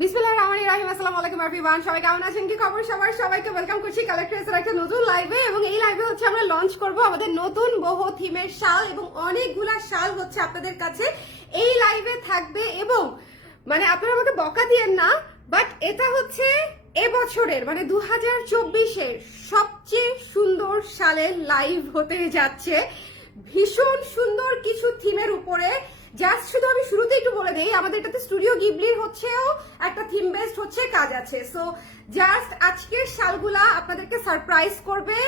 বিসমিল্লাহির রহমানির রহিম। আসসালামু আলাইকুম এভরিওয়ান, সবাই কেমন আছেন? কি খবর সবার? সবাইকে ওয়েলকাম করছি কালেক্টরের একটা নতুন লাইভে। এবং এই লাইভে হচ্ছে আমরা লঞ্চ করব আমাদের নতুন বহু থিমের শাল এবং অনেকগুলা শাল হচ্ছে আপনাদের কাছে এই লাইভে থাকবে। এবং মানে আপনারা আমাকে বকা দিয়েন না, বাট এটা হচ্ছে এবছরের মানে 2024-এর সবচেয়ে সুন্দর শালের লাইভ হতে যাচ্ছে। ভীষণ সুন্দর কিছু থিমের উপরে। জাস্ট শুধু আমি শুরুতে একটু বলে দেই, আমাদের এটাতে স্টুডিও গিবলির হচ্ছেও একটা থিম বেসড হচ্ছে কাজ আছে। সো জাস্ট আজকের শালগুলা আপনাদেরকে সারপ্রাইজ করবে,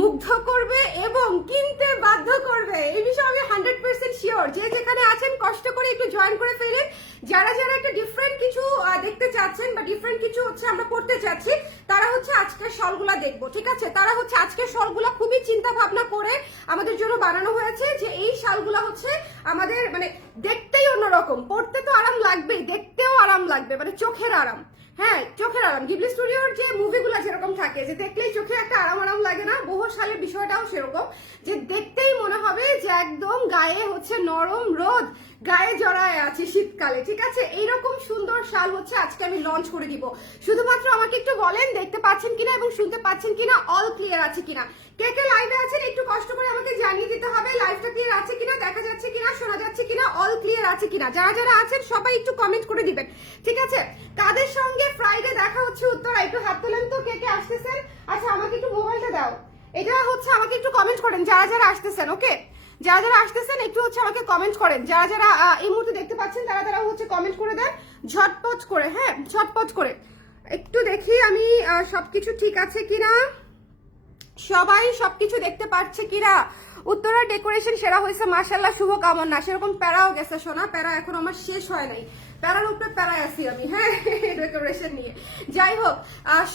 মুগ্ধ করবে এবং কিনতে বাধ্য করবে। এই বিষয়ে আমি 100% শিওর। যে যেখানে আছেন কষ্ট করে একটু জয়েন করে ফেলেন। যারা যারা একটা ডিফারেন্ট কিছু দেখতে চাচ্ছেন বা ডিফারেন্ট কিছু হচ্ছে আমরা করতে চাচ্ছি, তারা হচ্ছে আজকের শলগুলা দেখবো, ঠিক আছে? তারা হচ্ছে আজকের শলগুলা খুবই চিন্তা ভাবনা করে আমাদের জন্য বানানো হয়েছে। যে এই শালগুলা হচ্ছে আমাদের মানে দেখতেই অন্যরকম, পড়তে তো আরাম লাগবেই, দেখতেও আরাম লাগবে, মানে চোখের আরাম। হ্যাঁ, চোখের আরাম। গিবলি স্টুডিওর যে মুভিগুলো যেরকম থাকে যে দেখলেই চোখে একটা আরাম আরাম লাগে না, বহু শালের বিষয়টাও সেরকম। যে দেখতেই মনে হবে যে একদম গায়ে হচ্ছে নরম রোদ, গায়ে জড়ায় আছে শীতকালে, ঠিক আছে? এইরকম সুন্দর শাল হচ্ছে আজকে আমি লঞ্চ করে দিব। শুধুমাত্র আমাকে একটু বলেন দেখতে পাচ্ছেন কিনা এবং শুনতে পাচ্ছেন কিনা, অল ক্লিয়ার আছে কিনা। কে কে লাইভে আছেন একটু কষ্ট করে আমাকে জানিয়ে দিতে হবে লাইভটা ক্লিয়ার আছে কিনা, দেখা যাচ্ছে কিনা, শোনা যাচ্ছে কিনা, অল ক্লিয়ার আছে কিনা। যারা যারা আছেন সবাই একটু কমেন্ট করে দিবেন, ঠিক আছে? কাদের সঙ্গে ফ্রাইডে দেখা হচ্ছে উত্তরা, একটু হাত তোলেন তো কে কে আসতেছেন। আচ্ছা আমাকে একটু মোবাইলটা দাও, এটা হচ্ছে আমাকে একটু কমেন্ট করেন যারা যারা আসতেছেন। ওকে, যারা যারা আসতেছেন একটু হচ্ছে আমাকে কমেন্ট করেন। যারা যারা এই মুহূর্তে দেখতে পাচ্ছেন তারা তারা হচ্ছে কমেন্ট করে দেন ঝটপট করে। হ্যাঁ, ঝটপট করে একটু দেখি আমি সবকিছু ঠিক আছে কিনা, সবাই সবকিছু দেখতে পাচ্ছে কিনা। উত্তরার ডেকোরেশন সেরা হয়েছে মাশাআল্লাহ, শুভকামনা। সেরকম প্যারাও গেছে সোনা, প্যারা এখন আমার শেষ হয় নাই, প্যারার উপরে প্যারায় আছি আমি। হ্যাঁ, ডেকোরেশন নিয়ে। যাই হোক,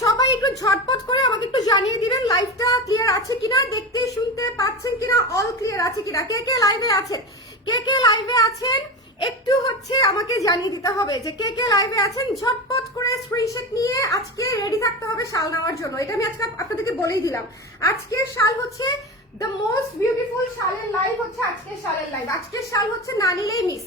সবাই একটু ঝটপট করে আমাকে একটু জানিয়ে দিবেন লাইভটা ক্লিয়ার আছে কিনা, দেখতে শুনতে পাচ্ছেন কিনা, অল ক্লিয়ার আছে কিনা। কে কে লাইভে আছেন, কে কে লাইভে আছেন একটু হচ্ছে আমাকে জানিয়ে দিতে হবে যে কে কে লাইভে আছেন। ঝটপট করে স্ক্রিনশট নিয়ে আজকে রেডি থাকতে হবে শাল নেওয়ার জন্য। এটা আমি আজকে আপনাদেরকে বলেই দিলাম। আজকের শাল হচ্ছে দ্য মোস্ট বিউটিফুল শালের লাইভ হচ্ছে আজকের শালের লাইভ। আজকের শাল হচ্ছে না নিলেই মিস।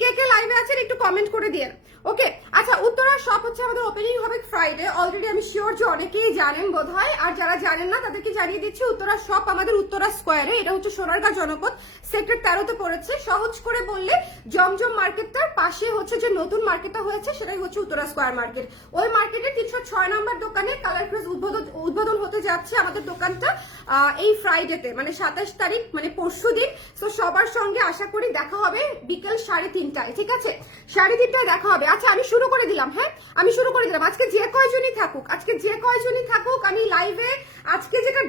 কে কে লাইভে আছেন একটু কমেন্ট করে দিয়ে। ওকে, আচ্ছা উত্তরা শপ হচ্ছে আমাদের ওপেনিং হবে ফ্রাইডে। অলরেডি আমি শিওর যে অনেকেই জানেন বোধহয়, আর যারা জানেন না তাদেরকে জানিয়ে দিচ্ছি উত্তরা শপ আমাদের উত্তরা স্কোয়ারে। এটা হচ্ছে সোনারগাঁ জনপদ সেক্টর 13-তে পড়েছে। সহজ করে বললে জমজম মার্কেটটার পাশে হচ্ছে যে নতুন মার্কেটটা হয়েছে সেটাই হচ্ছে উত্তরা স্কোয়ার মার্কেট। ওই মার্কেটের 306 নম্বর দোকানে কালার ক্রস উদ্বোধন হতে যাচ্ছে আমাদের দোকানটা এই ফ্রাইডেতে, মানে 27 তারিখ, মানে পরশু দিন। তো সবার সঙ্গে আশা করি দেখা হবে বিকেল 3:30টায়, ঠিক আছে? 3:30টায় দেখা হবে। আচ্ছা আমি শুরু করে দিলাম। হ্যাঁ, আমি শুরু করে দিলাম। আজকে যে কয়জনই থাকুক আমি লাইভে আজকে যেটা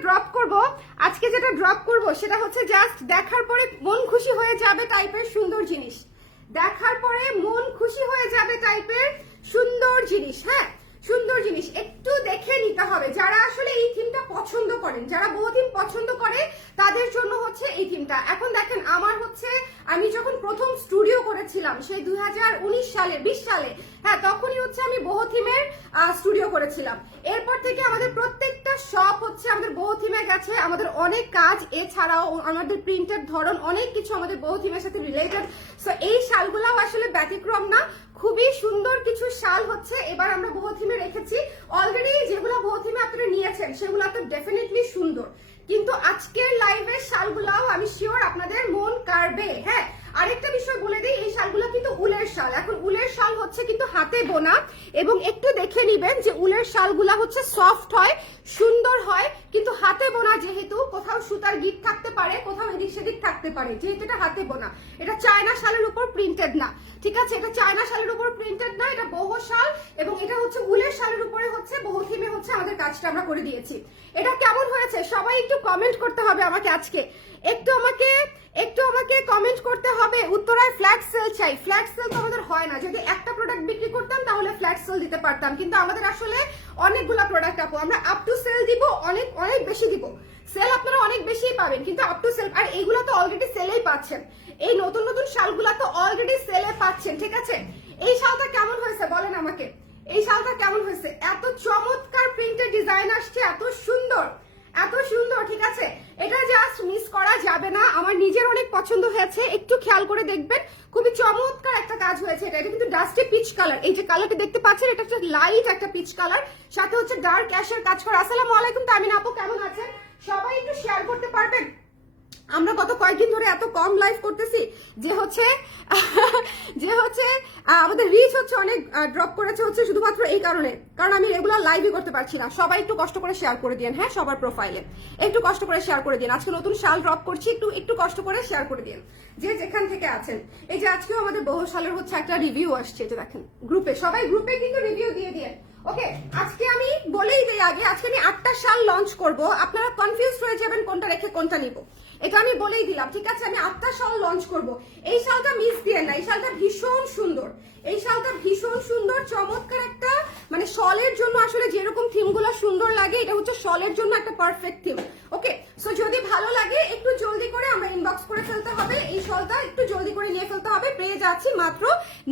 ড্রপ করব সেটা হচ্ছে জাস্ট দেখার পরে মন খুশি হয়ে যাবে টাইপের সুন্দর জিনিস, দেখার পরে মন খুশি হয়ে যাবে টাইপের সুন্দর জিনিস। হ্যাঁ, সুন্দর জিনিস একটু দেখে নিতে হবে। যারা আসলে এই থিমটা পছন্দ করেন, যারা বহু থিম পছন্দ করে তাদের জন্য হচ্ছে এই থিমটা। এখন দেখেন আমার হচ্ছে আমি যখন প্রথম স্টুডিও করেছিলাম সেই 2019 সালে 20 সালে, হ্যাঁ তখনই হচ্ছে আমি বহু থিমের স্টুডিও করেছিলাম। এরপর থেকে আমাদের প্রত্যেকটা শপ হচ্ছে আমাদের বহু থিমে গেছে। আমাদের অনেক কাজ, এছাড়াও আমাদের প্রিন্টের ধরন অনেক কিছু আমাদের বহু থিমের সাথে রিলেটেড। সো এই শালগুলাও আসলে ব্যতিক্রম না, খুবই সুন্দর কিছু শাল হচ্ছে এবার আমরা বহু থিমে রেখেছি। অলরেডি যেগুলো বহু থিমে আপনারা নিয়েছেন সেগুলো তো ডেফিনেটলি সুন্দর, কিন্তু আজকের লাইভের শালগুলাও আমি শিওর আপনাদের মন কাড়বে। হ্যাঁ, আরেকটা বিষয় বলে দিই, এই শালগুলো কিন্তু উলের শাল। এখন উলের শাল হচ্ছে কিন্তু হাতে বোনা, এবং একটু দেখে নিবেন যে উলের শালগুলা হচ্ছে সফট হয়, সুন্দর হয়, কিন্তু হাতে বোনা যেহেতু কোথাও সুতার গিট থাকতে পারে, কোথাও এদিক সেদিক থাকতে পারে, যেহেতু এটা হাতে বোনা। এটা চায়না শালের উপর প্রিন্টেড না, ঠিক আছে? এটা চায়না শালের উপর প্রিন্টেড না, এটা বহু শাল, এবং এটা হচ্ছে উলের শালের উপরে হচ্ছে বহু থিমে হচ্ছে আমাদের কাজটা আমরা করে দিয়েছি। এটা কেমন হয়েছে সবাই একটু কমেন্ট করতে হবে আমাকে আজকে, একটু আমাকে কমেন্ট করতে হবে। উত্তরায় ফ্ল্যাট সেল চাই। ফ্ল্যাট সেল তো আমাদের হয় না। যদি একটা প্রোডাক্ট বিক্রি করতাম তাহলে ফ্ল্যাট সেল দিতে পারতাম, কিন্তু আমাদের আসলে অনেকগুলা প্রোডাক্ট আপু, আমরা আপ টু সেল দিব, অনেক অনেক বেশি দিব। সেল আপনারা অনেক বেশি পাবেন, কিন্তু আপ টু সেল। আর এইগুলা তো অলরেডি সেলেই পাচ্ছেন, এই নতুন নতুন শালগুলা তো অলরেডি সেলে পাচ্ছেন, ঠিক আছে? এই শালটা কেমন হয়েছে বলেন আমাকে, এই শালটা কেমন হয়েছে? এত চমৎকার প্রিন্টের ডিজাইন আসছে, এত সুন্দর, ঠিক আছে? এটা জাস্ট মিস করা যাবে না। আমার নিজের অনেক পছন্দ হয়েছে, একটু খেয়াল করে দেখবেন, খুবই চমৎকার একটা কাজ হয়েছে। এটা কিন্তু ডাস্টি পিচ কালার, এই যে কালারটা দেখতে পাচ্ছেন এটা হচ্ছে লাইট একটা পিচ কালার, সাথে হচ্ছে ডার্ক অ্যাশের কাজ করা। আসসালামু আলাইকুম তামিনা আপু, কেমন আছেন? সবাই একটু শেয়ার করতে পারবেন? আমরা গত কয়েকদিন ধরে এত কম লাইভ করতেছি যে হচ্ছে আমাদের রিচ হচ্ছে অনেক ড্রপ করেছে হচ্ছে শুধুমাত্র এই কারণে, কারণ আমি রেগুলার লাইভই করতে পারছি না। সবাই একটু কষ্ট করে শেয়ার করে দিন, হ্যাঁ সবার প্রোফাইলে একটু কষ্ট করে শেয়ার করে দিন। আজকে নতুন শাল ড্রপ করছি, একটু কষ্ট করে শেয়ার করে দিন যে যেখান থেকে আছেন। এই যে আজকেও আমাদের বহু শালের হচ্ছে একটা রিভিউ আসছে, যে দেখেন গ্রুপে, সবাই গ্রুপে কিন্তু রিভিউ দিয়ে দিয়ে। ওকে, আজকে আমি বলেই দিই আগে, আজকে আমি 8টা শাল লঞ্চ করব, আপনারা কনফিউজ হয়ে যাবেন কোনটা রেখে কোনটা নিব, এটা আমি বলেই দিলাম, ঠিক আছে? আমি 8টা শাল লঞ্চ করব। এই শালটা মিস দিয়ে না, এই শালটা ভীষণ সুন্দর, এই শালটা ভীষণ সুন্দর, চমৎকার একটা, মানে শলের জন্য আসলে যেরকম থিমগুলো সুন্দর লাগে, এটা হচ্ছে শলের জন্য একটা পারফেক্ট থিম। ওকে, সো যদি ভালো লাগে একটু জলদি করে আমরা ইনবক্স করে ফেলতে হবে, এই শলটা একটু জলদি করে নিয়ে ফেলতে হবে। পেয়ে যাচ্ছি মাত্র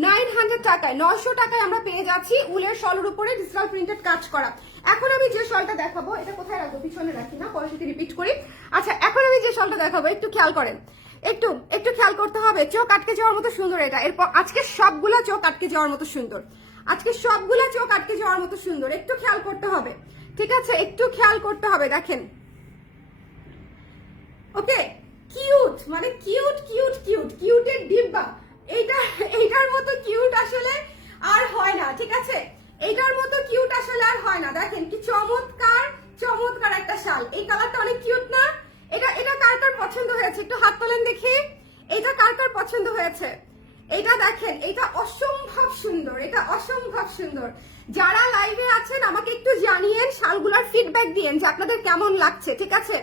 900 টাকায়, 900 টাকায় আমরা পেয়ে যাচ্ছি উলের শলের উপরে ডিজিটাল প্রিন্টেড কাজ করা। এখন আমি যে শলটা দেখাবো, এটা কোথায় রাখবো? পিছনে রাখি না, পরে যদি রিপিট করি। আচ্ছা, এখন আমি যে শলটা দেখাবো একটু খেয়াল করেন, একটু খেয়াল করতে হবে, চোখ আটকে যাওয়ার মতো সুন্দর এটা। এরপর আজকে সবগুলা চোখ আটকে যাওয়ার মতো সুন্দর, আজকে সবগুলা চোখ আটকে যাওয়ার মতো সুন্দর, একটু খেয়াল করতে হবে, ঠিক আছে? একটু খেয়াল করতে হবে, দেখেন। ওকে, কিউট, মানে কিউট কিউট কিউট, কিউটের ডিব্বা। এইটার মতো কিউট আসলে আর হয় না, ঠিক আছে? এইটার মতো কিউট আসলে আর হয় না। দেখেন কি চমৎকার চমৎকার একটা শাল, এই কালারটা অনেক কিউট না? এটা কার কার পছন্দ হয়েছে একটু হাত তোলেন দেখি, এটা কার কার পছন্দ হয়েছে? এটা দেখেন, এটা অসম্ভব সুন্দর, এটা অসম্ভব সুন্দর। যারা লাইভে আছেন আমাকে একটু জানিয়েন, শালগুলার ফিডব্যাক দিয়েন যে আপনাদের কেমন লাগছে, ঠিক আছে?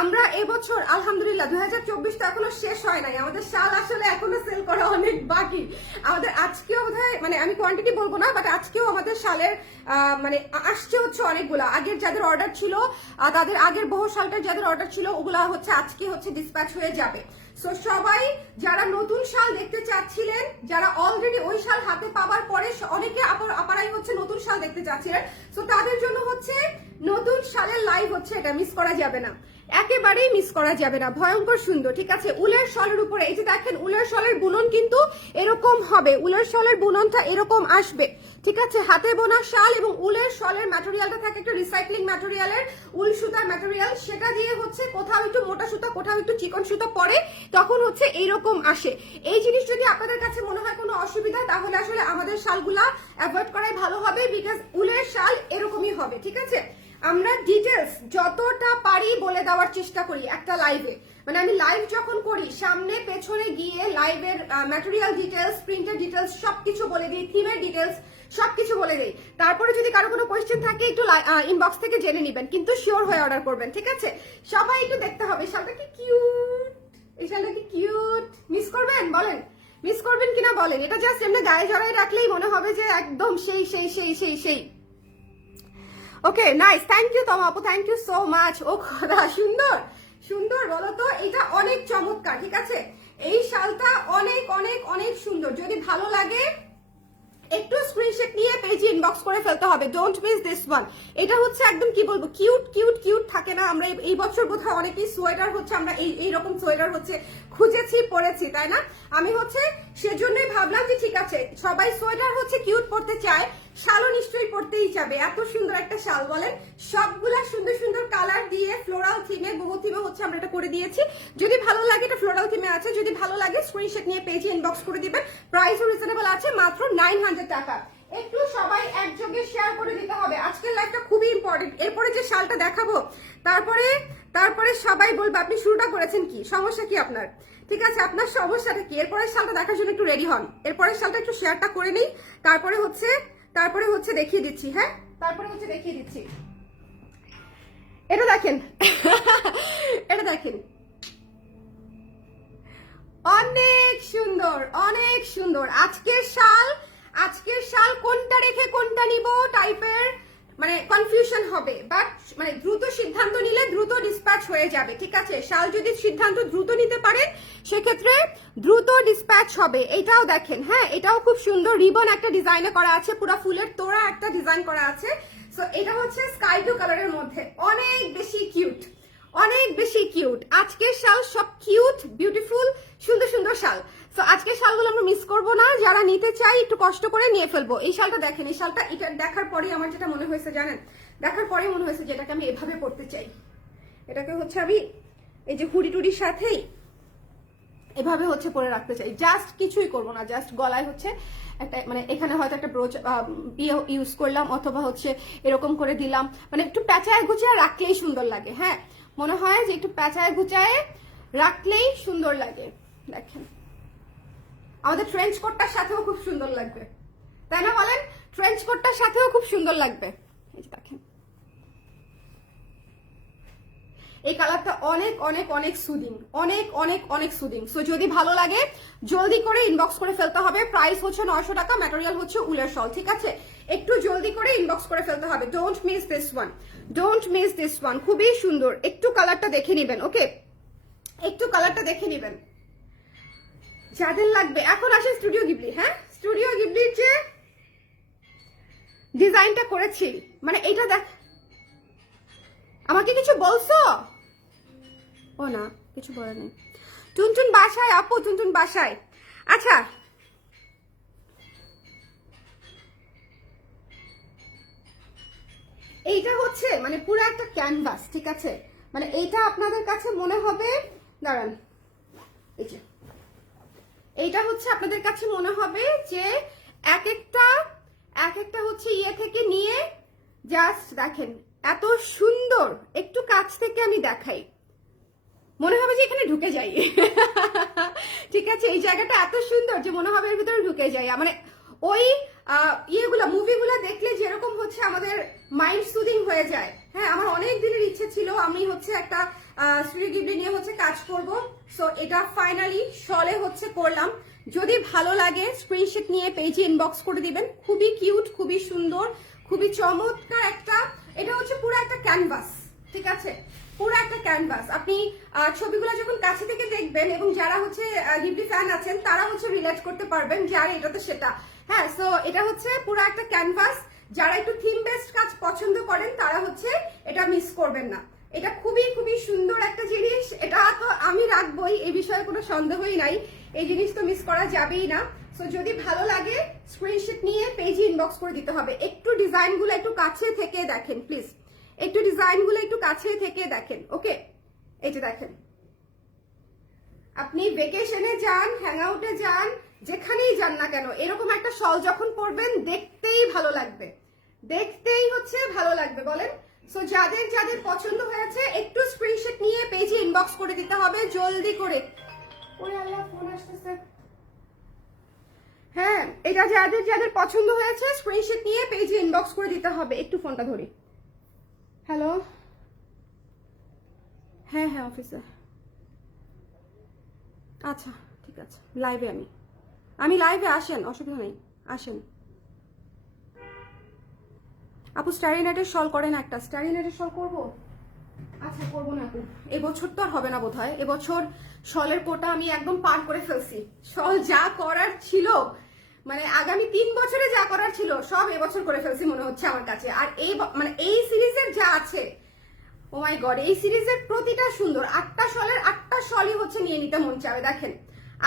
আমরা এবছর আলহামদুলিল্লাহ 2024 তো এখনো শেষ হয় নাই, আমাদের শাল আসলে এখনো সেল করা অনেক বাকি। আমাদের আজকেও বোধহয়, মানে আমি কোয়ান্টিটি বলবো না, বাট আজকেও আমাদের শালের মানে আসছে হচ্ছে অনেকগুলা। আগের যাদের অর্ডার ছিল, তাদের আগের বহু শালটার যাদের অর্ডার ছিল, ওগুলা হচ্ছে আজকে হচ্ছে ডিসপ্যাচ হয়ে যাবে। সো সবাই যারা নতুন শাল দেখতে চাচ্ছিলেন, যারা অলরেডি ওই শাল হাতে পাওয়ার পরে অনেকে আপারাই হচ্ছে নতুন শাল দেখতে চাচ্ছিলেন, সো তাদের জন্য হচ্ছে নতুন শালের লাইভ হচ্ছে, এটা মিস করা যাবে না, একেবারেই মিস করা যাবে না। ভয়ঙ্কর সুন্দর, ঠিক আছে? উলের শলের উপরে এই যে দেখেন, উলের শলের বুনন কিন্তু এরকম হবে, উলের শলের বুননটা এরকম আসবে, ঠিক আছে? হাতে বোনা শাল এবং উলের শলের ম্যাটেরিয়ালটা থাকে একটা রিসাইক্লিং ম্যাটেরিয়ালের, উল সুতার ম্যাটেরিয়াল, সেটা দিয়ে হচ্ছে কোথাও একটু মোটা সুতা কোথাও একটু চিকন সুতা পরে, তখন হচ্ছে এইরকম আসে। এই জিনিস যদি আপনাদের কাছে মনে হয় কোনো অসুবিধা, তাহলে আসলে আমাদের শালগুলা অ্যাভয়েড করাই ভালো হবে, বিকজ উলের শাল এরকমই হবে, ঠিক আছে? আমরা ডিটেলস যতটা পারি বলে দেওয়ার চেষ্টা করি একটা লাইভে, মানে আমি লাইভ যখন করি সামনে পেছনে গিয়ে লাইভের ম্যাটেরিয়াল ডিটেলস, প্রিন্টের ডিটেলস সবকিছু বলে দিই, থিমের ডিটেলস সবকিছু বলে দিই। তারপরে যদি কারো কোনো কোয়েশ্চেন থাকে একটু ইনবক্স থেকে জেনে নেবেন, কিন্তু শিওর হয়ে অর্ডার করবেন, ঠিক আছে? সবাই একটু দেখতে হবে শালটা কি কিউট, এই শালটা কি কিউট। মিস করবেন বলেন, মিস করবেন কিনা বলেন? এটা জাস্ট এমনি গায়ে জড়াই রাখলেই মনে হবে যে একদম সেই সেই সেই সেই সেই। ওকে, নাইস, থ্যাংক ইউ তমা আপু, থ্যাংক ইউ সো মাচ। ও খোদা, সুন্দর সুন্দর বলো তো, এটা অনেক চমৎকার, ঠিক আছে? এই শালটা অনেক অনেক অনেক সুন্দর। যদি ভালো লাগে একটু স্ক্রিনশট নিয়ে পেজে ইনবক্স করে ফেলতে হবে, ডোন্ট মিস দিস ওয়ান। এটা হচ্ছে একদম কি বলবো, কিউট কিউট কিউট থাকে না? আমরা এই বছর বোধহয় অনেকেই সোয়েটার হচ্ছে, আমরা এইরকম সোয়েটার হচ্ছে খুঁজেছি, পরেছি, তাই না? আমি হচ্ছে সেজন্যই ভাবলাম যে ঠিক আছে, সবাই সোয়েটার হচ্ছে কিউট পরতে চায়, শালও নিশ্চয়ই পরতেই যাবে। এত সুন্দর একটা শাল, বলেন? সবগুলা সুন্দর সুন্দর কালার দিয়ে ফ্লোরাল থিমে, বহু থিমে হচ্ছে আমরা এটা করে দিয়েছি। যদি ভালো লাগে, এটা ফ্লোরাল থিমে আছে, যদি ভালো লাগে স্ক্রিনশট নিয়ে পেজে ইনবক্স করে দিবেন। প্রাইসও রিজনেবল আছে, মাত্র 900 টাকা। একটু সবাই একযোগে শেয়ার করে দিতে হবে, আজকের লাইভটা খুবই ইম্পর্টেন্ট। এরপরে যে শালটা দেখাবো, তারপরে সবাই বলবে আপনি শুরুটা করেছেন কি, সমস্যা কি আপনার, ঠিক আছে? আপনার সমস্যাটা কি? এরপরের শালটা দেখার জন্য একটু রেডি হন, এরপরের শালটা একটু শেয়ারটা করে নিই, তারপরে হচ্ছে দেখিয়ে দিচ্ছি, হ্যাঁ তারপরে হচ্ছে দেখিয়ে দিচ্ছি। এটা দেখেন এটা দেখেন, অনেক সুন্দর অনেক সুন্দর। আজকের শাল কোনটা রেখে কোনটা নিব টাইপের মানে কনফিউশন হবে, বাট মানে দ্রুত সিদ্ধান্ত নিলে দ্রুত ডিসপ্যাচ হয়ে যাবে, ঠিক আছে? শাল যদি সিদ্ধান্ত দ্রুত নিতে পারেন সেক্ষেত্রে দ্রুত ডিসপ্যাচ হবে। এটাও দেখেন, হ্যাঁ এটাও খুব সুন্দর, রিবন একটা ডিজাইনে করা আছে, পুরো ফুলের তোড়া একটা ডিজাইন করা আছে। সো এটা হচ্ছে স্কাই ব্লু কালারের মধ্যে, অনেক বেশি কিউট, অনেক বেশি কিউট। আজকের শাল সব কিউট বিউটিফুল সুন্দর সুন্দর শাল। তো আজকে শালগুলো আমরা মিস করবো না, যারা নিতে চাই একটু কষ্ট করে নিয়ে ফেলবো। এই শালটা দেখেন, এই শালটা এটা দেখার পরে আমার যেটা মনে হয়েছে জানেন, দেখার পরে মনে হয়েছে যে এটাকে আমি এভাবে পরতে চাই। এটাকে হচ্ছে আমি এই যে হুডি টুডির সাথেই এভাবে হচ্ছে পরে রাখতে চাই, জাস্ট কিছুই করবো না, জাস্ট গলায় হচ্ছে একটা মানে এখানে হয়তো একটা ব্রোচ ইউজ করলাম, অথবা হচ্ছে এরকম করে দিলাম, মানে একটু প্যাঁচায় গুছিয়ে রাখলেই সুন্দর লাগে। হ্যাঁ, মনে হয় যে একটু প্যাঁচায় গুচায় রাখলেই সুন্দর লাগে। দেখেন আমাদের ট্রেঞ্চ কোটটার সাথেও খুব সুন্দর লাগবে, তাই না বলেন? ট্রেঞ্চ কোটটার সাথেও খুব সুন্দর লাগবে। এই যে দেখেন এই কালারটা অনেক অনেক অনেক সুদিং, অনেক অনেক অনেক সুদিং। সো যদি ভালো লাগে জলদি করে ইনবক্স করে ফেলতে হবে। প্রাইস হচ্ছে 900 টাকা, ম্যাটেরিয়াল হচ্ছে উলের শল, ঠিক আছে? একটু জলদি করে ইনবক্স করে ফেলতে হবে। Don't miss this one, don't miss this one. খুবই সুন্দর, একটু কালারটা দেখে নেবেন। ওকে, একটু কালারটা দেখে নেবেন যাদের লাগবে। এখন আসে স্টুডিও গিবলি। হ্যাঁ, স্টুডিও গিবলির যে ডিজাইনটা করেছি, মানে এইটা দেখ, আমাকে কিছু বলছো? ও না, কিছু বলে নেই। টুনটুন বাসায়, আপু টুনটুন বাসায়। আচ্ছা, এইটা হচ্ছে মানে পুরো একটা ক্যানভাস, ঠিক আছে? মানে এইটা আপনাদের কাছে মনে হবে, দাঁড়ান, এই যে এইটা হচ্ছে আপনাদের কাছে মনে হবে যে এক একটা হচ্ছে ইয়ে থেকে নিয়ে, জাস্ট দেখেন এত সুন্দর। একটু কাছ থেকে আমি দেখাই, মনে হবে যে এখানে ঢুকে যাই। ঠিক আছে, এই জায়গাটা এত সুন্দর যে মনে হবে এর ভিতরে ঢুকে যাই। মানে ওই ইয়েগুলা মুভিগুলা দেখলে যেরকম হচ্ছে আমাদের মাইন্ড সুদিং হয়ে যায়। হ্যাঁ, আমার অনেক দিনের ইচ্ছে ছিল আমি হচ্ছে একটা স্টুডিও গিবলি নিয়ে হচ্ছে কাজ করব। সো এটা ফাইনালি শলে হচ্ছে করলাম। যদি ভালো লাগে স্ক্রিনশট নিয়ে পেজে ইনবক্স করে দিবেন। খুবই কিউট, খুবই সুন্দর, খুবই চমৎকার একটা, এটা হচ্ছে পুরো একটা ক্যানভাস, ঠিক আছে? পুরো একটা ক্যানভাস। আপনি ছবিগুলো যখন কাছে থেকে দেখবেন, এবং যারা হচ্ছে গিবলি ফ্যান আছেন তারা হচ্ছে রিলেট করতে পারবেন যে আর এটা তো সেটা। হ্যাঁ, সো এটা হচ্ছে পুরো একটা ক্যানভাস। যারা একটু থিম বেসড কাজ পছন্দ করেন তারা হচ্ছে এটা মিস করবেন না। এটা খুবই খুবই সুন্দর একটা জিনিস। এটা তো আমি রাখবোই, এই বিষয়ে কোনো সন্দেহই নাই। এই জিনিস তো মিস করা যাবেই না। সো যদি ভালো লাগে স্ক্রিনশট নিয়ে পেজে ইনবক্স করে দিতে হবে। একটু ডিজাইনগুলো একটু কাছে থেকে দেখেন প্লিজ, একটু ডিজাইনগুলো একটু কাছে থেকে দেখেন। ওকে, এই যে দেখেন, আপনি ভেকেশনে যান, হ্যাংআউটে যান, যেখানেই যান না কেন, এরকম একটা শল যখন পরবেন দেখতেই ভালো লাগবে, দেখতেই হচ্ছে ভালো লাগবে, বলেন? সো যাদের যাদের পছন্দ হয়েছে একটু স্ক্রিনশট নিয়ে পেজে ইনবক্স করে দিতে হবে জলদি করে। ওরে আল্লাহ, ফোন আসতেছে। হ্যাঁ, এটা যাদের যাদের পছন্দ হয়েছে স্ক্রিনশট নিয়ে পেজে ইনবক্স করে দিতে হবে। একটু ফোনটা ধরি। হ্যালো, হ্যাঁ হ্যাঁ অফিসে। আচ্ছা ঠিক আছে, লাইভে আমি লাইভে, আসেন, অসুবিধা নেই, আসেন। আপু স্টারি নেটের শল করেন একটা। স্টারি নেটের শল করবো? আচ্ছা করবো না আপু, এবছর তো আর হবে না বোধহয়। এবছর শলের কোটা আমি একদম পার করে ফেলছি। শল যা করার ছিল, মানে আগামী 3 বছরে যা করার ছিল সব এবছর করে ফেলছি মনে হচ্ছে আমার কাছে। আর এই মানে এই সিরিজের যা আছে, ও মাই গড, এই সিরিজের প্রতিটা সুন্দর। 8টা শলের 8টা শলই হচ্ছে নিয়ে নিতে মন চাবে। দেখেন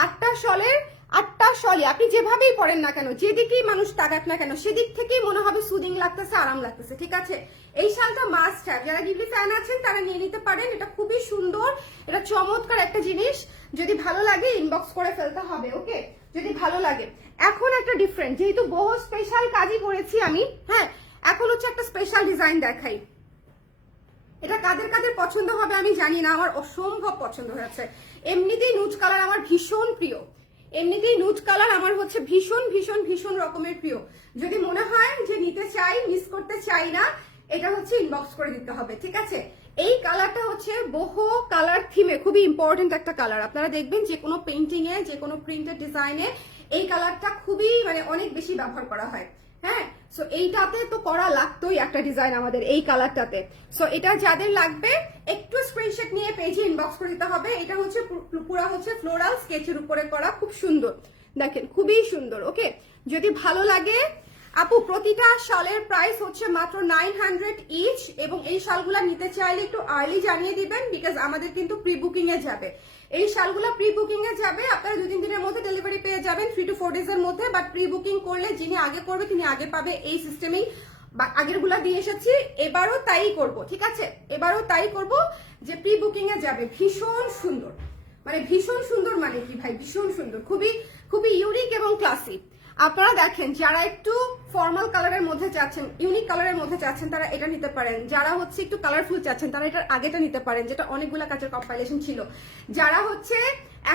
8টা শলের 8টা শলই আপনি যেভাবেই পড়েন না কেন, যেদিকেই মানুষ তাকাক না কেন, সেদিক থেকেই মনে হবে সুদিং লাগতেছে, আরাম লাগতেছে, ঠিক আছে? এই শালটা মাস্ট হ্যাভ। যারা গিবলি ফ্যান আছেন তারা নিয়ে নিতে পারেন। এটা খুবই সুন্দর, এটা চমৎকার একটা জিনিস। যদি ভালো লাগে ইনবক্স করে ফেলতে হবে। ওকে, যদি ভালো লাগে। এখন একটা ডিফারেন্ট, যেহেতু বহু স্পেশাল কাজই করেছি আমি, হ্যাঁ, এখন হচ্ছে একটা স্পেশাল ডিজাইন দেখাই। এটা কাদের কাদের পছন্দ হবে আমি জানি না, আমার অসম্ভব পছন্দ হয়েছে। এমনিতেই নুড কালার আমার ভীষণ প্রিয়, এমনিতেই নুড কালার আমার হচ্ছে ভীষণ ভীষণ ভীষণ রকমের প্রিয়। যদি মনে হয় যে নিতে চাই, মিস করতে চাই না, এটা হচ্ছে ইনবক্স করে দিতে হবে, ঠিক আছে? এই কালারটা হচ্ছে বহু কালার থিমে খুবই ইম্পর্টেন্ট একটা কালার। আপনারা দেখবেন যে কোনো পেইন্টিং এ, যে কোনো প্রিন্টেড ডিজাইনে এই কালারটা খুবই মানে অনেক বেশি ব্যবহার করা হয়। হ্যাঁ, সো এইটাতে তো করা লাগতোই একটা ডিজাইন আমাদের এই কালারটাতে। সো এটা যাদের লাগবে একটু স্ক্রিনশট নিয়ে পেজে ইনবক্স করে দিতে হবে। এটা হচ্ছে পুরো হচ্ছে ফ্লোরাল স্কেচের উপরে করা, খুব সুন্দর, দেখেন খুবই সুন্দর। ওকে, যদি ভালো লাগে আপু, প্রতিটা শালের প্রাইস হচ্ছে মাত্র 900 ইচ। এবং এই শালগুলা নিতে চাইলে একটু আর্লি জানিয়ে দিবেন, বিকজ আমাদের কিন্তু প্রি বুকিং এ যাবে। এই শালগুলো প্রি বুকিং এ যাবে, আপনারা 2-3 দিনের মধ্যে ডেলিভারি পেয়ে যাবেন 3 to 4 ডেজ এর মধ্যে। বাট প্রি বুকিং করলে যিনি আগে করবে তিনি আগে পাবে, এই সিস্টেমেই আগের গুলা দিয়ে এসেছি, এবারও তাই করব, ঠিক আছে? এবারও তাই করব যে প্রি বুকিং এ যাবে। ভীষণ সুন্দর, মানে ভীষণ সুন্দর, মানে কি ভাই, ভীষণ সুন্দর, খুবই খুবই ইউনিক এবং ক্লাসিক। আপনারা দেখেন, যারা একটু ফর্মাল কালারের মধ্যে চাচ্ছেন, ইউনিক কালারের মধ্যে চাচ্ছেন, তারা এটা নিতে পারেন। যারা হচ্ছে একটু কালারফুল চাচ্ছেন, তারা এটার আগেটা নিতে পারেন, যেটা অনেকগুলা কাচের কম্পাইলেশন ছিল। যারা হচ্ছে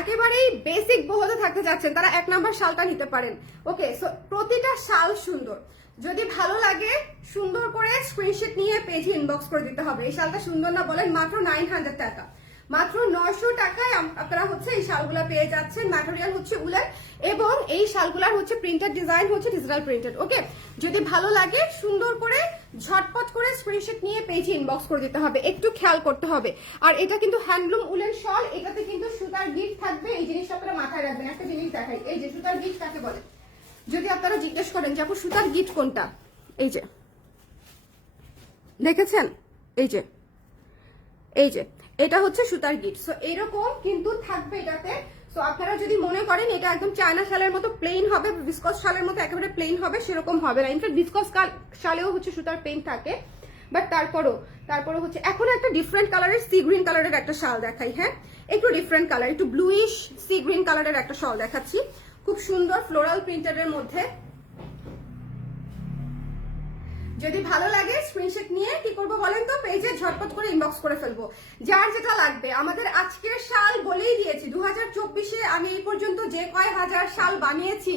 একেবারেই বেসিক বহতে থাকতে যাচ্ছেন, তারা 1 নাম্বার শালটা নিতে পারেন। ওকে, সো প্রতিটা শাল সুন্দর। যদি ভালো লাগে সুন্দর করে স্ক্রিনশট নিয়ে পেজে ইনবক্স করে দিতে হবে। এই শালটা সুন্দর না বলেন, মাত্র 900 টাকা, মাত্র 900 টাকায় আপনারা হচ্ছে এই শালগুলা পেয়ে যাচ্ছেন। ম্যাটেরিয়াল হচ্ছে উলের এবং এই শালগুলার হচ্ছে প্রিন্টেড ডিজাইন হচ্ছে ডিজিটাল প্রিন্টেড। ওকে, যদি ভালো লাগে সুন্দর করে ঝটপট করে স্ক্রিনশট নিয়ে পেজে ইনবক্স করে দিতে হবে, একটু খেয়াল করতে হবে। আর এটা কিন্তু হ্যান্ডলুম উলের শল, এটাতে কিন্তু সুতার গিট থাকবে। এই জিনিসটা আপনারা মাথায় রাখবেন। একটা জিনিস দেখাই, এই যে সুতার গিট কাকে বলে, যদি আপনারা জিজ্ঞেস করেন যে আপু সুতার গিট কোনটা, এই যে দেখেছেন, এই যে এই যে এটা হচ্ছে সুতার গিট। সো এরকম কিন্তু থাকবে এটাতে। সো আপনারা যদি মনে করেন এটা একদম চায়না শালের মতো প্লেন হবে, ভিসকস শালের মতো একেবারে প্লেন হবে, সেরকম হবে না। ইনফ্যাক্ট ভিসকস শালেও হচ্ছে সুতার পেন থাকে, বাট তারপরও হচ্ছে এখন একটা ডিফারেন্ট কালারের সি গ্রিন কালারের একটা শাল দেখাই। হ্যাঁ, একটু ডিফারেন্ট কালার, একটু ব্লুইশ সি গ্রিন কালারের একটা শাল দেখাচ্ছি, খুব সুন্দর ফ্লোরাল প্রিন্টারের মধ্যে। যদি ভালো লাগে স্ক্রিনশট নিয়ে কি করবো বলেন তো, পেজে ঝটপট করে ইনবক্স করে ফেলবো, যার যেটা লাগবে। আমাদের আজকের শাল বলেই দিয়েছি, 2024-এ আমি এই পর্যন্ত যে কয় হাজার শাল বানিয়েছি,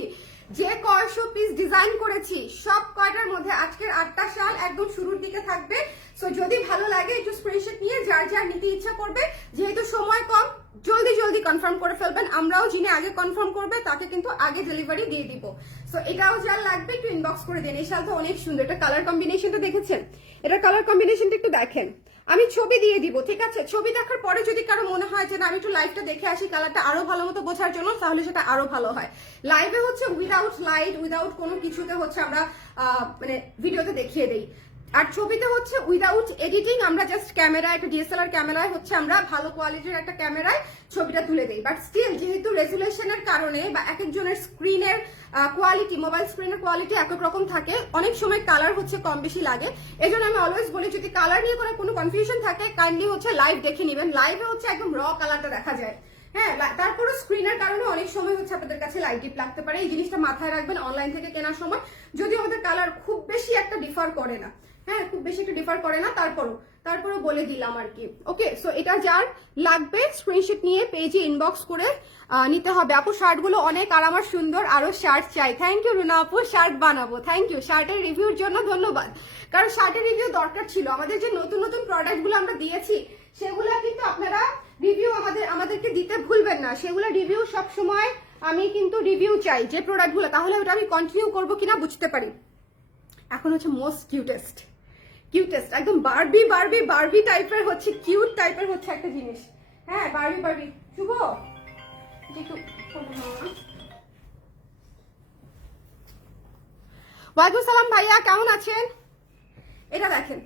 যে কয়শো পিস ডিজাইন করেছি, সব কয়টার মধ্যে আজকের 8টা শাল একদম শুরুর দিকে থাকবে। সো যদি ভালো লাগে একটু স্ক্রিনশট নিয়ে যার যার নিতে ইচ্ছা করবে, যেহেতু সময় কম, জলদি জলদি কনফার্ম করে ফেলবেন। আমরাও যিনি আগে কনফার্ম করবে তাকে কিন্তু আগে ডেলিভারি দিয়ে দিব। সো এটাও যার লাগবে একটু ইনবক্স করে দিন। এই শালটা অনেক সুন্দর, এটা কালার কম্বিনেশনটা দেখেছেন, এটা কালার কম্বিনেশনটা একটু দেখেন। আমি ছবি দিয়ে দিব, ঠিক আছে? ছবি দেখার পরে যদি কারো মনে হয় যে না আমি একটু লাইভটা দেখে আসি কালারটা আরো ভালো মতো বোঝার জন্য, তাহলে সেটা আরো ভালো হয়। লাইভে হচ্ছে উইদাউট লাইট, উইদাউট কোনো কিছুতে হচ্ছে আমরা মানে ভিডিওতে দেখিয়ে দেই, আর ছবিতে হচ্ছে উইদাউট এডিটিং, আমরা জাস্ট ক্যামেরা, একটা ডিএসএলআর ক্যামেরায় হচ্ছে আমরা ভালো কোয়ালিটির একটা ক্যামেরায় ছবিটা তুলে দেই। বাট স্টিল যেহেতু রেজুলেশনের কারণে বা এক একজনের স্ক্রিনের কোয়ালিটি, মোবাইল স্ক্রিনের কোয়ালিটি এক এক রকম থাকে, অনেক সময় কালার হচ্ছে কম বেশি লাগে। এই জন্য আমি অলওয়েজ বলি যদি কালার নিয়ে কোনো কনফিউশন থাকে কাইন্ডলি হচ্ছে লাইভ দেখে নেবেন। লাইভে হচ্ছে একদম র কালারটা দেখা যায়। হ্যাঁ, তারপরে স্ক্রিনের কারণে অনেক সময় হচ্ছে আপনাদের কাছে লাইট ডিপ লাগতে পারে, এই জিনিসটা মাথায় রাখবেন অনলাইন থেকে কেনার সময়। যদিও আমাদের কালার খুব বেশি একটা ডিফার করে না, হ্যাঁ খুব বেশি একটু ডিফার করে না, তারপরও বলে দিলাম আর কি। ওকে, সো এটা যার লাগবে স্ক্রিনশট নিয়ে পেজে ইনবক্স করে নিতে হবে। আপু শার্টগুলো অনেক আর আমার সুন্দর, আরো শার্ট চাই। থ্যাংক ইউ রুনা আপু, শার্ট বানাবো। থ্যাংক ইউ, শার্টের রিভিউর জন্য ধন্যবাদ। কারণ শার্টের রিভিউ দরকার ছিল, আমাদের যে নতুন নতুন প্রোডাক্টগুলো আমরা দিয়েছি সেগুলো কিন্তু আপনারা রিভিউ আমাদেরকে দিতে ভুলবেন না। সেগুলো রিভিউ সব সময় আমি কিন্তু রিভিউ চাই যে প্রোডাক্টগুলো, তাহলে ওটা আমি কন্টিনিউ করবো কিনা বুঝতে পারি। এখন হচ্ছে মোস্ট কিউটেস্ট একদম বারবি টাইপের হচ্ছে, কিউট টাইপের হচ্ছে একটা জিনিস। হ্যাঁ, বারবি শুভ একটু। ওয়ালাইকুম সালাম ভাইয়া, কেমন আছেন? এটা দেখেন,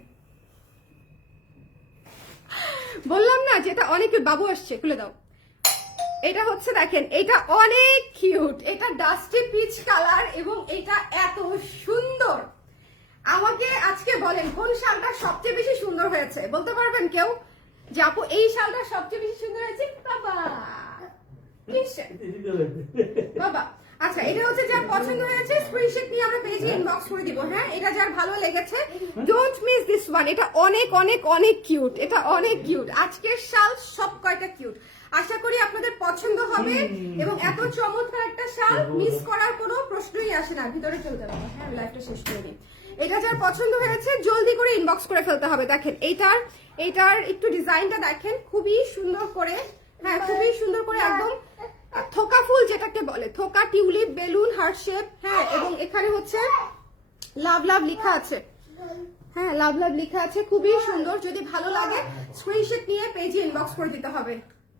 বললাম না যেটা অনেক বাবু আসছে, খুলে দাও। এটা হচ্ছে দেখেন, এটা অনেক কিউট, এটা ডাস্টি পিচ কালার এবং এটা এত সুন্দর। আমাকে আজকে বলেন কোন শালটা সবচেয়ে বেশি সুন্দর হয়েছে, বলতে পারবেন কেউ যে আপু এই শালটা সবচেয়ে বেশি সুন্দর হয়েছে? বাবা আচ্ছা, এটা হচ্ছে যার পছন্দ হয়েছে স্ক্রিনশট নিয়ে আমরা পেজে ইনবক্স করে দিব। হ্যাঁ, এটা যার ভালো লেগেছে ডোন্ট মিস দিস ওয়ান। এটা অনেক অনেক অনেক কিউট, এটা অনেক কিউট। আজকের শাল সব কয়টা কিউট, আশা করি আপনাদের পছন্দ হবে। এবং এত চমৎকার একটা শাল মিস করার কোনো প্রশ্নই আসে না। ভিতরে চলে যাবে, হ্যাঁ লাইভটা শেষ করে দিই। এটা যার পছন্দ হয়েছে জলদি করে ইনবক্স করে ফেলতে হবে। দেখেন এইটার একটু ডিজাইনটা দেখেন, খুবই সুন্দর করে, হ্যাঁ খুবই সুন্দর করে, একদম থোকা ফুল যেটাকে বলে, থোকা টিউলিপ বেলুন হার্ট শেপ। হ্যাঁ, এবং এখানে হচ্ছে লাভ লেখা আছে। হ্যাঁ, লাভ লেখা আছে, খুবই সুন্দর। যদি ভালো লাগে স্ক্রিনশট নিয়ে পেজে ইনবক্স করে দিতে হবে।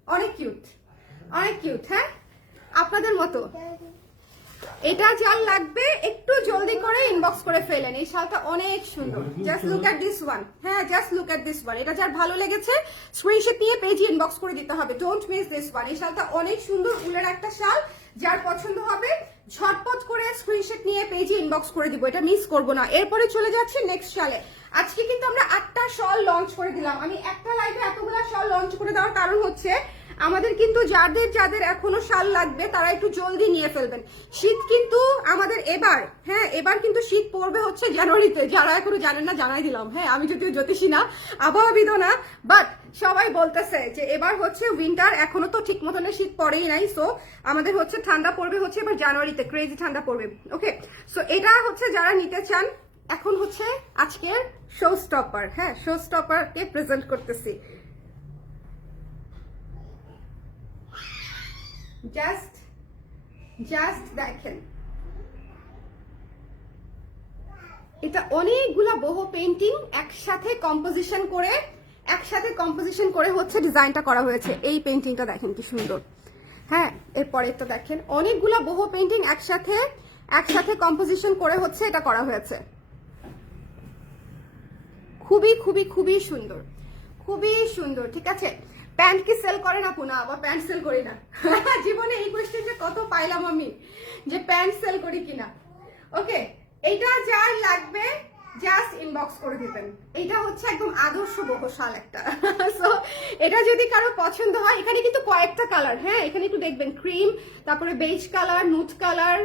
অনেক কিউট, হ্যাঁ আপনাদের মতো। এটা যার লাগবে একটু জলদি করে ইনবক্স আনবক্স করে ফেলেন। এই শালটা অনেক সুন্দর, just look at this one. হ্যাঁ, just look at this one. এটা যার ভালো লেগেছে স্ক্রিনশট নিয়ে পেজে ইনবক্স করে দিতে হবে, ডোন্ট মিস দিস ওয়ান। এই শালটা অনেক সুন্দর, উলের একটা শাল, যার পছন্দ হবে ঝটপট করে স্ক্রিনশট নিয়ে পেজে ইনবক্স করে দিব, এটা মিস করবো না। এরপরে চলে যাচ্ছে নেক্সট শালে। আজকে কিন্তু আমরা 8টা শল লঞ্চ করে দিলাম। আমি একটা লাইভে এতগুলা শল লঞ্চ করে দেওয়ার কারণ হচ্ছে আমাদের কিন্তু যাদের যাদের এখনো শাল লাগবে তারা একটু জলদি নিয়ে ফেলবেন। শীত কিন্তু আমাদের এবার, হ্যাঁ এবার কিন্তু শীত পড়বে হচ্ছে জানুয়ারিতে। যারা এখনো জানেন না জানাই দিলাম। হ্যাঁ, আমি যদিও জ্যোতিষী না, আবহাওয়াবিদও না, বাট সবাই বলতেছে যে এবার হচ্ছে উইন্টার, এখনো তো ঠিক মতন শীত পড়েই নাই। সো আমাদের হচ্ছে ঠান্ডা পড়বে হচ্ছে এবার জানুয়ারিতে, ক্রেজি ঠান্ডা পড়বে। ওকে, সো এটা হচ্ছে যারা নিতে চান, এখন হচ্ছে আজকের শো স্টপার। হ্যাঁ, শো স্টপারকে প্রেজেন্ট করতেছি। জাস্ট দেখেন, এটা অনেকগুলা বহু পেইন্টিং একসাথে কম্পোজিশন করে হচ্ছে ডিজাইনটা করা হয়েছে। এই পেইন্টিংটা দেখেন কি সুন্দর। হ্যাঁ, এরপরে তো দেখেন অনেকগুলা বহু পেইন্টিং একসাথে কম্পোজিশন করে হচ্ছে এটা করা হয়েছে। খুবই খুবই খুবই সুন্দর, খুবই সুন্দর। ঠিক আছে, প্যান্ট কি সেল করেন আপু? না, আবার প্যান্ট সেল করি না। জীবনে এই কোয়েশ্চেন যে কত পাইলাম আমি, যে প্যান্ট সেল করি কিনা। ওকে, এইটা যার লাগবে জাস্ট ইনবক্স করে দিবেন। এটা হচ্ছে একদম আদর্শ বহু শাল একটা। সো এটা যদি কারো পছন্দ হয়, এখানে কিন্তু কয়েকটা কালার। হ্যাঁ, এখানে একটু দেখবেন, ক্রিম, তারপরে বেজ কালার, নুট কালার,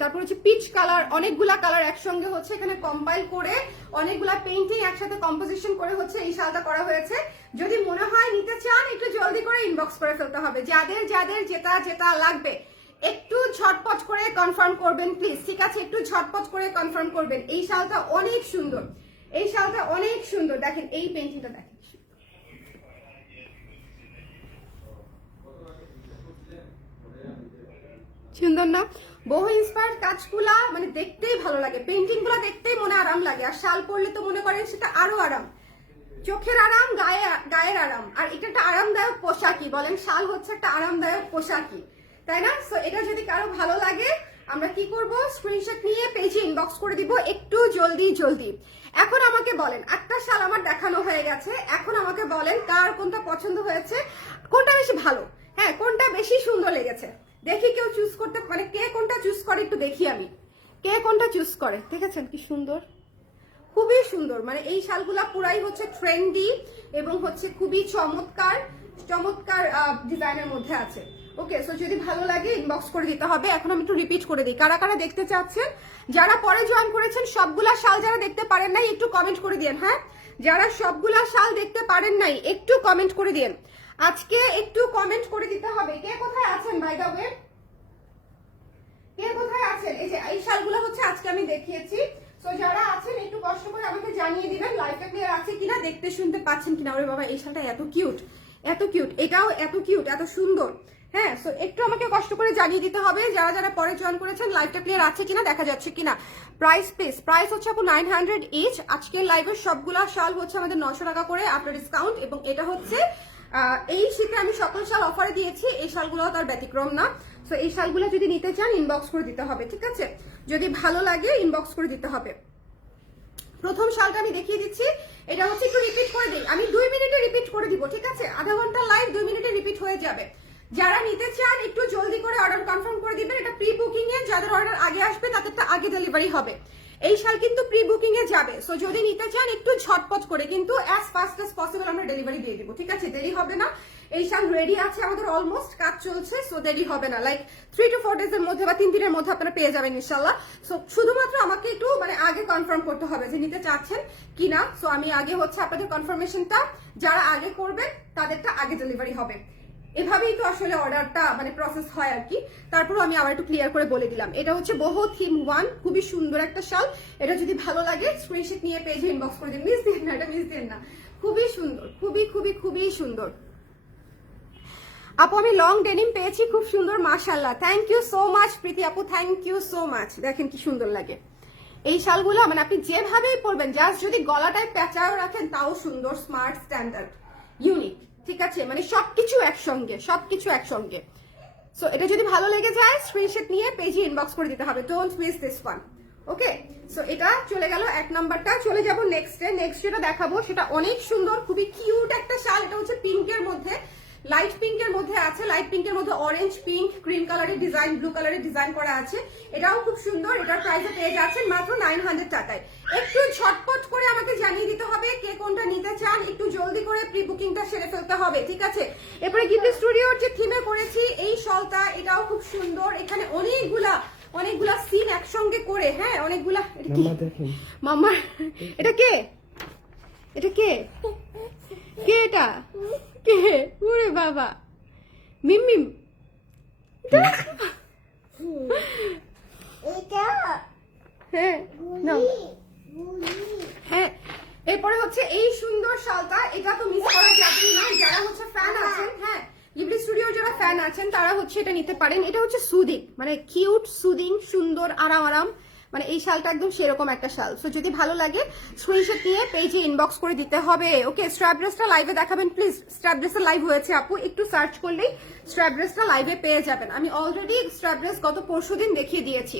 তারপরে হচ্ছে পিচ কালার, অনেকগুলা কালার একসঙ্গে হচ্ছে এখানে কম্পাইল করে অনেকগুলা পেইন্টিং একসাথে কম্পোজিশন করে হচ্ছে এই শালটা করা হয়েছে। যদি মনে হয় নিতে চান, একটু জলদি করে ইনবক্স করে ফেলতে হবে। যাদের যাদের যেটা যেটা লাগবে একটু ঝটপট করে কনফার্ম করবেন প্লিজ। ঠিক আছে, একটু ঝটপট করে কনফার্ম করবেন। এই শালটা অনেক সুন্দর, এই শালটা অনেক সুন্দর। দেখেন এই পেইন্টিংটা দেখেন, সুন্দর না? বহু ইন্সপায়ার্ড কাজগুলা মানে দেখতেই ভালো লাগে, পেইন্টিং গুলা দেখতেই মনে আরাম লাগে। আর শাল পরলে তো মনে করেন সেটা আরো আরাম, চোখের আরাম, গায়ের আরাম। আর এটা একটা আরামদায়ক পোশাকই, বলেন শাল হচ্ছে একটা আরামদায়ক পোশাকই, তাই না? সো এটা যদি কারো ভালো লাগে, আমরা কি করব, স্ক্রিনশট নিয়ে পেজে ইনবক্স করে দিব একটু জলদি। এখন আমাকে বলেন, 8টা শাল আমার দেখানো হয়ে গেছে, এখন আমাকে বলেন কার কোনটা পছন্দ হয়েছে, কোনটা বেশি ভালো, হ্যাঁ কোনটা বেশি সুন্দর লেগেছে। দেখি কেউ চুজ করতে, মানে কে কোনটা চুজ করে একটু দেখি আমি, কে কোনটা চুজ করে। দেখেছেন কি সুন্দর, খুবই সুন্দর। মানে এই শালগুলা পুরাই হচ্ছে ট্রেন্ডি এবং হচ্ছে খুবই চমৎকার ডিজাইনের মধ্যে আছে। ওকে, সো যদি ভালো লাগে ইনবক্স করে দিতে হবে। এখন আমি একটু রিপিট করে দিই, কারা কারা দেখতে চাচ্ছেন, যারা পরে জয়েন করেছেন সবগুলা শাল যারা দেখতে পারেন নাই একটু কমেন্ট করে দিন। হ্যাঁ, যারা সবগুলা শাল দেখতে পারেন নাই একটু কমেন্ট করে দিন। আজকে একটু কমেন্ট করে দিতে হবে কে কোথায় আছেন। বাই দ্য ওয়ে, কে কোথায় আছেন? এই যে এই শালগুলো হচ্ছে আজকে আমি দেখিয়েছি। সো যারা আছেন একটু কষ্ট করে আমাকে জানিয়ে দিবেন লাইভটা ক্লিয়ার আছে কিনা, দেখতে শুনতে পাচ্ছেন কিনা। ওরে বাবা, এই শালটা এত কিউট, এটাও এত কিউট, এত সুন্দর। হ্যাঁ, সো একটু আমাকে কষ্ট করে জানিয়ে দিতে হবে যারা যারা পরে জয়েন করেছেন লাইভটা ক্লিয়ার আছে কিনা, দেখা যাচ্ছে কিনা। প্রাইস হচ্ছে আপু 900 ইচ। আজকের লাইভের সবগুলা শাল হচ্ছে আমাদের 900 টাকা করে আফটার ডিসকাউন্ট। এবং এটা হচ্ছে এই শীতে আমি সকল শাল অফারে দিয়েছি, এই শালগুলো তার ব্যতিক্রম না। সো এই শালগুলো যদি নিতে চান ইনবক্স করে দিতে হবে, ঠিক আছে? যদি ভালো লাগে ইনবক্স করে দিতে হবে। প্রথম শালটা আমি দেখিয়ে দিচ্ছি, এটা হচ্ছে একটু রিপিট করে দিই, আমি 2 মিনিটে রিপিট করে দিব, ঠিক আছে? আধা ঘন্টা লাইভ 2 মিনিটে রিপিট হয়ে যাবে। যারা নিতে চান একটু জলদি করে অর্ডার কনফার্ম করে দিবেন। এটা প্রি বুকিং এ, যাদের অর্ডার আগে আসবে তাদেরটা আগে ডেলিভারি হবে। এই শাল কিন্তু প্রি বুকিং এ যাবে। সো যদি নিতে চান একটু ঝটপট করে, কিন্তু অ্যাজ ফাস্ট অ্যাজ পসিবল আমরা ডেলিভারি দিয়ে দিব, ঠিক আছে? দেরি হবে না। এই শাল রেডি আছে আমাদের, অলমোস্ট কাজ চলছে, সো দেরি হবে না। লাইক 3 to 4 ডেজ এর মধ্যে বা 3 দিনের মধ্যে আপনারা পেয়ে যাবেন ইনশাআল্লাহ। সো শুধুমাত্র আমাকে একটু মানে আগে কনফার্ম করতে হবে যে নিতে চাচ্ছেন কিনা। সো আমি আগে হচ্ছে আপনাদের কনফার্মেশনটা, যারা আগে করবেন তাদেরটা আগে ডেলিভারি হবে। এভাবেই তো আসলে অর্ডারটা মানে প্রসেস হয় আর কি। তারপরও আমি আবার একটু ক্লিয়ার করে বলে দিলাম, এটা হচ্ছে বহু থিম 1, খুবই সুন্দর একটা শাল। এটা যদি ভালো লাগে স্ক্রিনশট নিয়ে পেজে ইনবক্স করে দিন, মিস দিন না, এটা মিস দিন না। খুবই সুন্দর, খুবই সুন্দর। আপু আমি লং ডেনিম পেয়েছি, খুব সুন্দর, মাশাআল্লাহ। থ্যাংক ইউ সো মাচ প্রীতি আপু, থ্যাংক ইউ সো মাচ। দেখেন কি সুন্দর লাগে এই শালগুলো, মানে আপনি যেভাবেই পরবেন, জাস্ট যদি গলাটায় প্যাঁচাও রাখেন তাও সুন্দর, স্মার্ট, স্ট্যান্ডার্ড, ইউনিক, ঠিক আছে? মানে সবকিছু একসঙ্গে। সো এটা যদি ভালো লেগে যায় স্ক্রিনশট নিয়ে পেজে ইনবক্স করে দিতে হবে, don't miss this one. Okay, so এটা চলে গেল এক নাম্বারটা। চলে যাব নেক্সটে। নেক্সট যেটা দেখাবো সেটা অনেক সুন্দর, খুবই কিউট একটা শাল। এটা হচ্ছে পিঙ্কের মধ্যে, লাইট পিঙ্কের মধ্যে আছে, লাইট পিঙ্কের মধ্যে অরেঞ্জ, পিঙ্ক, ক্রিম কালারের ডিজাইন, ব্লু কালারের ডিজাইন করা আছে। এটাও খুব সুন্দর। এটার প্রাইসে পেয়ে যাচ্ছেন মাত্র 900 টাকায়। একটু ঝটপট করে আমাকে জানিয়ে দিতে হবে কে কোনটা নিতে চান, একটু জলদি করে প্রি বুকিংটা সেরে ফেলতে হবে, ঠিক আছে? এরপরে গিফট স্টুডিওর যে থিমে করেছি এই শলটা, এটাও খুব সুন্দর। এখানে অনেকগুলা সিন একসঙ্গে করে, হ্যাঁ অনেকগুলা। মাম্মা, এটা কে? এটা কে? কে এটা? কে? ওরে বাবা, মিম মিম। হ্যাঁ নাও। হ্যাঁ, এরপরে হচ্ছে এই সুন্দর শালটা। এটা তো মিস করা যাবে না। যারা হচ্ছে ফ্যান আছেন, হ্যাঁ লিভলি স্টুডিওর যারা ফ্যান আছেন তারা হচ্ছে এটা নিতে পারেন। এটা হচ্ছে সুদিং, মানে কিউট, সুদিং, সুন্দর, আরাম, মানে এই শালটা একদম সেরকম একটা শাল। সো যদি ভালো লাগে স্ক্রিনশট নিয়ে পেজে ইনবক্স করে দিতে হবে। ওকে, স্ট্র্যাপ ড্রেসটা লাইভে দেখাবেন প্লিজ। স্ট্র্যাপ ড্রেসের লাইভ হয়েছে আপু, একটু সার্চ করলেই স্ট্র্যাপ ড্রেসটা লাইভে পেয়ে যাবেন। আমি অলরেডি স্ট্র্যাপ ড্রেস গত পরশুদিন দেখিয়ে দিয়েছি,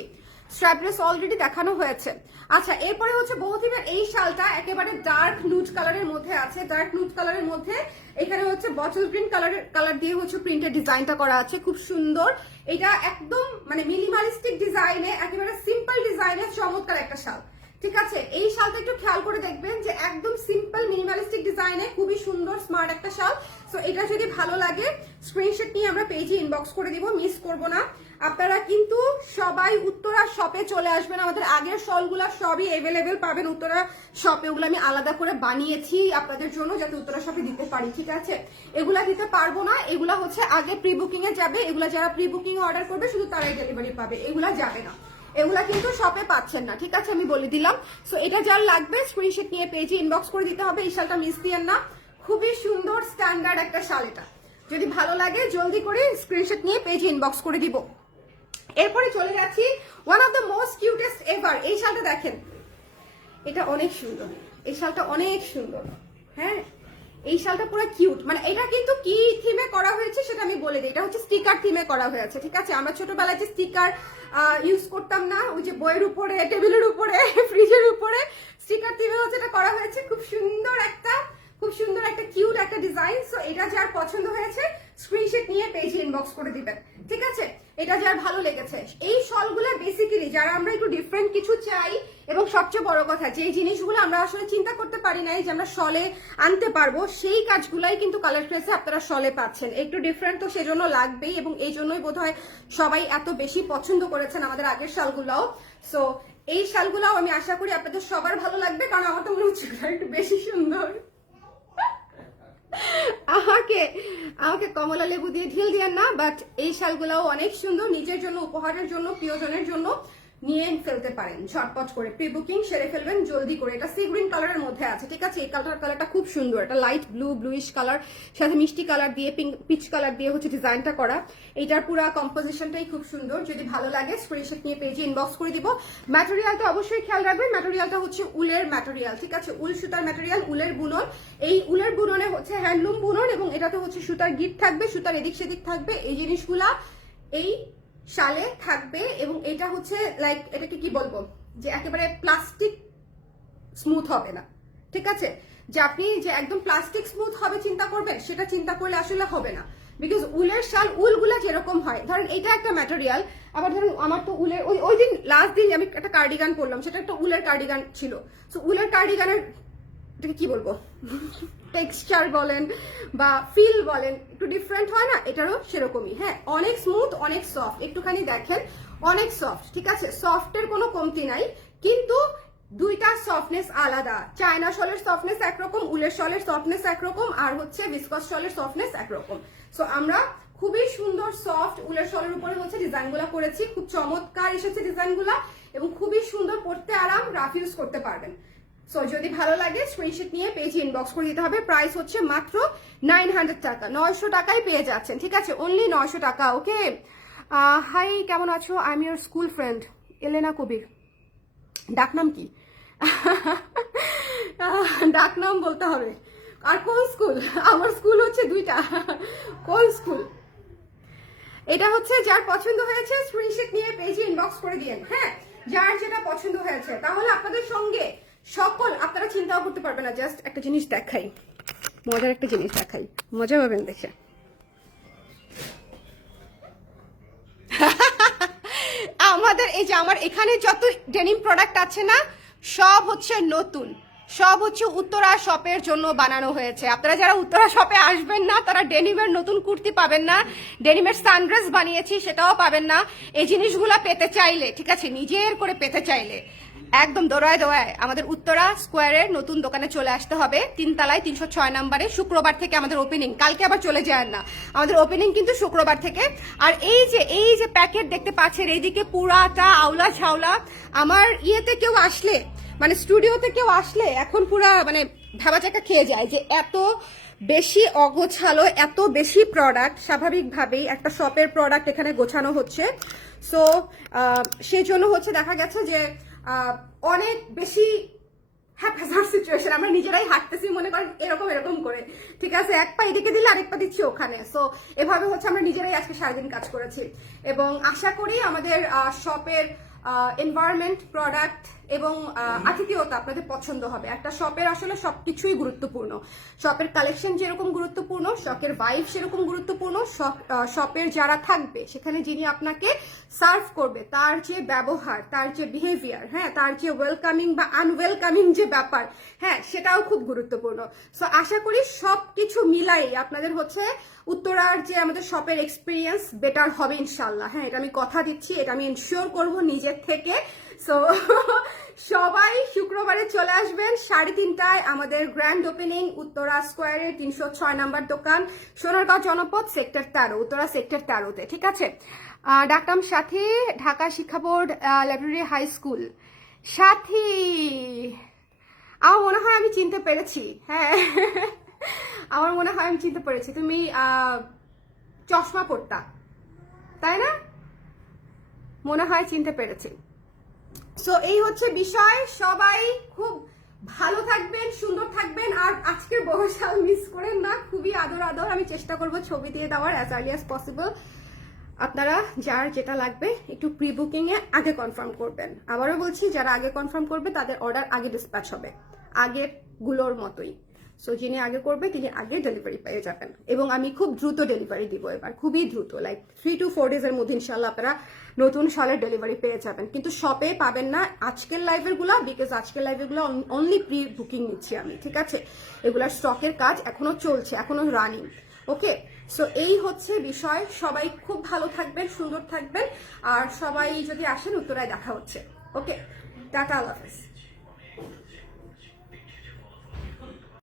স্ট্র্যাপ ড্রেস অলরেডি দেখানো হয়েছে। আচ্ছা, এরপরে হচ্ছে বহুথিমের এই শালটা একেবারে ডার্ক নুড কালারের মধ্যে আছে। ডার্ক নুড কালারের মধ্যে এখানে হচ্ছে বটল গ্রিন কালার দিয়ে হচ্ছে প্রিন্টের ডিজাইনটা করা আছে, খুব সুন্দর। এটা একদম মানে মিনিমালিস্টিক ডিজাইনে, একেবারে সিম্পল ডিজাইনে চমৎকার একটা শাল, ঠিক আছে? এই শালটা একটু খেয়াল করে দেখবেন যে একদম সিম্পল মিনিমালিস্টিক ডিজাইনে খুবই সুন্দর স্মার্ট একটা শাল। সো এটা যদি ভালো লাগে স্ক্রিনশট নিয়ে আমরা পেজে ইনবক্স করে দিব, মিস করব না। আপনারা কিন্তু সবাই উত্তরা শপে চলে আসবেন। আমাদের আগের শলগুলা সবই অ্যাভেলেবেল পাবেন উত্তরা শপে। ওগুলো আমি আলাদা করে বানিয়েছি আপনাদের জন্য যাতে উত্তরা শপে দিতে পারি, ঠিক আছে? এগুলা দিতে পারবো না, এগুলা হচ্ছে আগে প্রি বুকিং এ যাবে। এগুলা যারা প্রি বুকিং অর্ডার করবে শুধু তারাই ডেলিভারি পাবে, এগুলা যাবে না, এগুলা কিন্তু শপে পাচ্ছেন না, ঠিক আছে? আমি বলে দিলাম। সো এটা যার লাগবে স্ক্রিনশট নিয়ে পেজে ইনবক্স করে দিতে হবে। এই শালটা মিস দিয়েন না, খুবই সুন্দর স্ট্যান্ডার্ড একটা শাল। এটা যদি ভালো লাগে জলদি করে স্ক্রিনশট নিয়ে পেজে ইনবক্স করে দিব। এরপরে চলে যাচ্ছি one of the most cutest ever. এই শালটা দেখেন, এটা অনেক সুন্দর, এই শালটা অনেক সুন্দর। হ্যাঁ, এই শালটা পুরো কিউট। মানে এটা কিন্তু কি থিমে করা হয়েছে সেটা আমি বলে দিই। এটা হচ্ছে স্টিকার থিমে করা হয়েছে, ঠিক আছে? আমরা ছোটবেলায় যে স্টিকার ইউজ করতাম না, ওই যে বইয়ের উপরে, টেবিলের উপরে, ফ্রিজের উপরে, স্টিকার থিমে হচ্ছে এটা করা হয়েছে। খুব সুন্দর একটা কিউট একটা ডিজাইন। সো এটা যার পছন্দ হয়েছে স্ক্রিনশট নিয়ে পেজে ইনবক্স করে দিবেন, ঠিক আছে? এটা যার ভালো লেগেছে। এই শলগুলো বেসিক্যালি যারা আমরা একটু ডিফারেন্ট কিছু চাই, এবং সবচেয়ে বড় কথা যে জিনিসগুলো আমরা আসলে চিন্তা করতে পারি নাই যে আমরা শলে আনতে পারবো, সেই কাজগুলাই কিন্তু কালার ক্রেসে আপনারা শলে পাচ্ছেন। একটু ডিফারেন্ট তো সেজন্য লাগবেই, এবং এই জন্যই বোধহয় সবাই এত বেশি পছন্দ করেছেন আমাদের আগের শালগুলাও। সো এই শালগুলাও আমি আশা করি আপনাদের সবার ভালো লাগবে, কারণ আমার তো মনে হচ্ছে একটু বেশি সুন্দর। আমাকে কমলা লেবু দিয়ে ঢিল দিয়েন না, বাট এই শালগুলাও অনেক সুন্দর। নিজের জন্য, উপহারের জন্য, প্রিয়জনের জন্য নিয়ে ফেলতে পারেন ঝটপট করে। প্রি বুকিং সেরে ফেলবেন জলদি করে। এটা সি গ্রিন কালারের মধ্যে আছে, ঠিক আছে? এই কালারটা খুব সুন্দর। এটা লাইট ব্লুইশ কালার, সাথে মিষ্টি কালার দিয়ে, পিচ কালার দিয়ে হচ্ছে ডিজাইনটা করা। এইটার পুরো কম্পোজিশনটাই খুব সুন্দর। যদি ভালো লাগে স্ক্রিনশট নিয়ে পেজে ইনবক্স করে দিব। ম্যাটেরিয়ালটা অবশ্যই খেয়াল রাখবেন, ম্যাটেরিয়ালটা হচ্ছে উলের ম্যাটেরিয়াল, ঠিক আছে? উল সুতার ম্যাটেরিয়াল, উলের বুনন। এই উলের বুননে হচ্ছে হ্যান্ডলুম বুনন, এবং এটাতে হচ্ছে সুতার গিট থাকবে, সুতার এদিক সেদিক থাকবে। এই জিনিসগুলা এই শালে থাকবে। এবং এটা হচ্ছে লাইক, এটাকে কি বলবো, যে একেবারে প্লাস্টিক স্মুথ হবে না, ঠিক আছে? যে আপনি যে একদম প্লাস্টিক স্মুথ হবে চিন্তা করবেন, সেটা চিন্তা করলে আসলে হবে না। বিকজ উলের শাল, উলগুলা যেরকম হয়, ধরেন এটা একটা ম্যাটেরিয়াল, আবার ধরেন আমার তো উলের ওই দিন লাস্ট দিন আমি একটা কার্ডিগান পরলাম, সেটা একটা উলের কার্ডিগান ছিল। সো উলের কার্ডিগানের এটাকে কি বলবো, টেক্সচার বলেন বা ফিল বলেন, একটু ডিফারেন্ট হয় না? এটারও সেরকমই। হ্যাঁ, অনেক স্মুথ, অনেক সফট। একটুখানি দেখেন, অনেক সফট, ঠিক আছে? সফটের কোনো কমতি নাই, কিন্তু দুইটা সফটনেস আলাদা। চায়না শলের সফটনেস একরকম, উলের শলের সফটনেস একরকম, আর হচ্ছে ভিসকস শলের সফটনেস একরকম। সো আমরা খুবই সুন্দর সফট উলের শলের উপরে হচ্ছে ডিজাইনগুলো করেছি। খুব চমৎকার এসেছে ডিজাইনগুলা, এবং খুবই সুন্দর, পড়তে আরাম, রাফ ইউজ করতে পারবেন। সো যদি ভালো লাগে স্ক্রিনশট নিয়ে পেজে ইনবক্স করে দিতে হবে। প্রাইস হচ্ছে মাত্র 900 টাকা, 900 টাকায় পেয়ে যাচ্ছেন, ঠিক আছে? অনলি 900 টাকা। ওকে, হাই, কেমন আছো? I am your school friend Elena Kabir. ডাকনাম কি? ডাকনাম বলতে হবে। আর কোন স্কুল? আমার স্কুল হচ্ছে দুইটা। কোন স্কুল? এটা হচ্ছে যার পছন্দ হয়েছে স্ক্রিনশট নিয়ে পেজে ইনবক্স করে দিয়েন। হ্যাঁ, যার যেটা পছন্দ হয়েছে, তাহলে আপনাদের সঙ্গে সকল আপনারা চিন্তাও করতে পারবেন না। জাস্ট একটা জিনিস দেখাই, মজার একটা জিনিস দেখাই, মজা পাবেন দেখে। আমাদের এই যে আমার এখানে যত ডেনিম প্রোডাক্ট আছে না, সব হচ্ছে নতুন, সব হচ্ছে উত্তরা শপের জন্য বানানো হয়েছে। আপনারা যারা উত্তরা শপে আসবেন না, তারা ডেনিমের নতুন কুর্তি পাবেন না, ডেনিমের সানড্রেস বানিয়েছি সেটাও পাবেন না। এই জিনিসগুলো পেতে চাইলে, ঠিক আছে, নিজের করে পেতে চাইলে একদম দৌড়ায় দৌড়ায় আমাদের উত্তরা স্কোয়ারের নতুন দোকানে চলে আসতে হবে, 3 তলায় 306 নম্বরে। শুক্রবার থেকে আমাদের ওপেনিং, কালকে আবার চলে যায় না, আমাদের ওপেনিং কিন্তু শুক্রবার থেকে। আর এই যে প্যাকেট দেখতে পাচ্ছেন, এইদিকে পুরাটা আউলা ছাউলা। আমার ইয়েতে কেউ আসলে, মানে স্টুডিওতে কেউ আসলে এখন পুরা মানে ভেবাচাকা খেয়ে যায় যে এত বেশি অগোছালো, এত বেশি প্রোডাক্ট। স্বাভাবিকভাবেই একটা শপের প্রোডাক্ট এখানে গোছানো হচ্ছে, সো সেই জন্য হচ্ছে দেখা গেছে যে অনেক বেশি হ্যাপাজার্ড সিচুয়েশন। আমরা নিজেরাই হাঁটতেছি মনে করেন এরকম করে, ঠিক আছে, এক পা এদিকে দিলে আরেক পা দিচ্ছি ওখানে। সো এভাবে হচ্ছে আমরা নিজেরাই আজকে সারাদিন কাজ করেছি, এবং আশা করি আমাদের শপের এনভায়রনমেন্ট, প্রোডাক্ট এবং আতিথেয়তা আপনাদের পছন্দ হবে। একটা শপের আসলে সবকিছুই গুরুত্বপূর্ণ। শপের কালেকশন যেরকম গুরুত্বপূর্ণ, শপের ভাইব সেরকম গুরুত্বপূর্ণ, শপের যারা থাকবে সেখানে যিনি আপনাকে সার্ভ করবে তার যে ব্যবহার, তার যে বিহেভিয়ার, হ্যাঁ, তার যে ওয়েলকামিং বা আনওয়েলকামিং যে ব্যাপার, হ্যাঁ, সেটাও খুব গুরুত্বপূর্ণ। সো আশা করি সবকিছু মিলাই আপনাদের হচ্ছে উত্তরার যে আমাদের শপের এক্সপিরিয়েন্স বেটার হবে ইনশাল্লাহ। হ্যাঁ, এটা আমি কথা দিচ্ছি, এটা আমি এনশিওর করব নিজের থেকে। সো সবাই শুক্রবারে চলে আসবেন 3:30টায় আমাদের গ্র্যান্ড ওপেনিং, উত্তরা স্কোয়ারের 306 নম্বর দোকান, সোনারগাঁও জনপদ, সেক্টর 13, উত্তরা সেক্টর 13-তে, ঠিক আছে। ডাকটাম সাথী, ঢাকা শিক্ষা বোর্ড, লাইব্রেরি হাই স্কুল। সাথী, আমার মনে হয় আমি চিনতে পেরেছি, হ্যাঁ আমার মনে হয় আমি চিনতে পেরেছি, তুমি চশমা পরতা, তাই না? মনে হয় চিনতে পেরেছি। সো এই হচ্ছে বিষয়, সবাই খুব ভালো থাকবেন, সুন্দর থাকবেন। আর আজকের বহশাল মিস করেন না, খুবই আদর আদর। আমি চেষ্টা করব ছবি দিয়ে দেওয়ার অ্যাজ আর্লি অ্যাজ পসিবল। আপনারা যার যেটা লাগবে একটু প্রি বুকিং এ আগে কনফার্ম করবেন। আবারও বলছি, যারা আগে কনফার্ম করবে তাদের অর্ডার আগে ডিসপ্যাচ হবে, আগের গুলোর মতোই। সো যিনি আগে করবে তিনি আগে ডেলিভারি পেয়ে যাবেন, এবং আমি খুব দ্রুত ডেলিভারি দিব এবার, খুবই দ্রুত, লাইক 3 to 4 ডেজের মধ্যে ইনশাল্লাহ আপনারা নতুন সালের ডেলিভারি পেয়ে যাবেন। কিন্তু শপে পাবেন না আজকের লাইভের গুলা, বিকজ আজকের লাইভের গুলো অনলি প্রি বুকিং নিচ্ছি আমি, ঠিক আছে। এগুলার স্টকের কাজ এখনো চলছে, এখনো রানিং, ওকে। সো এই হচ্ছে বিষয়, সবাই খুব ভালো থাকবেন, সুন্দর থাকবেন, আর সবাই যদি আসেন উত্তরায় দেখা হচ্ছে, ওকে। টাটা, আল্লাহ হাফেজ।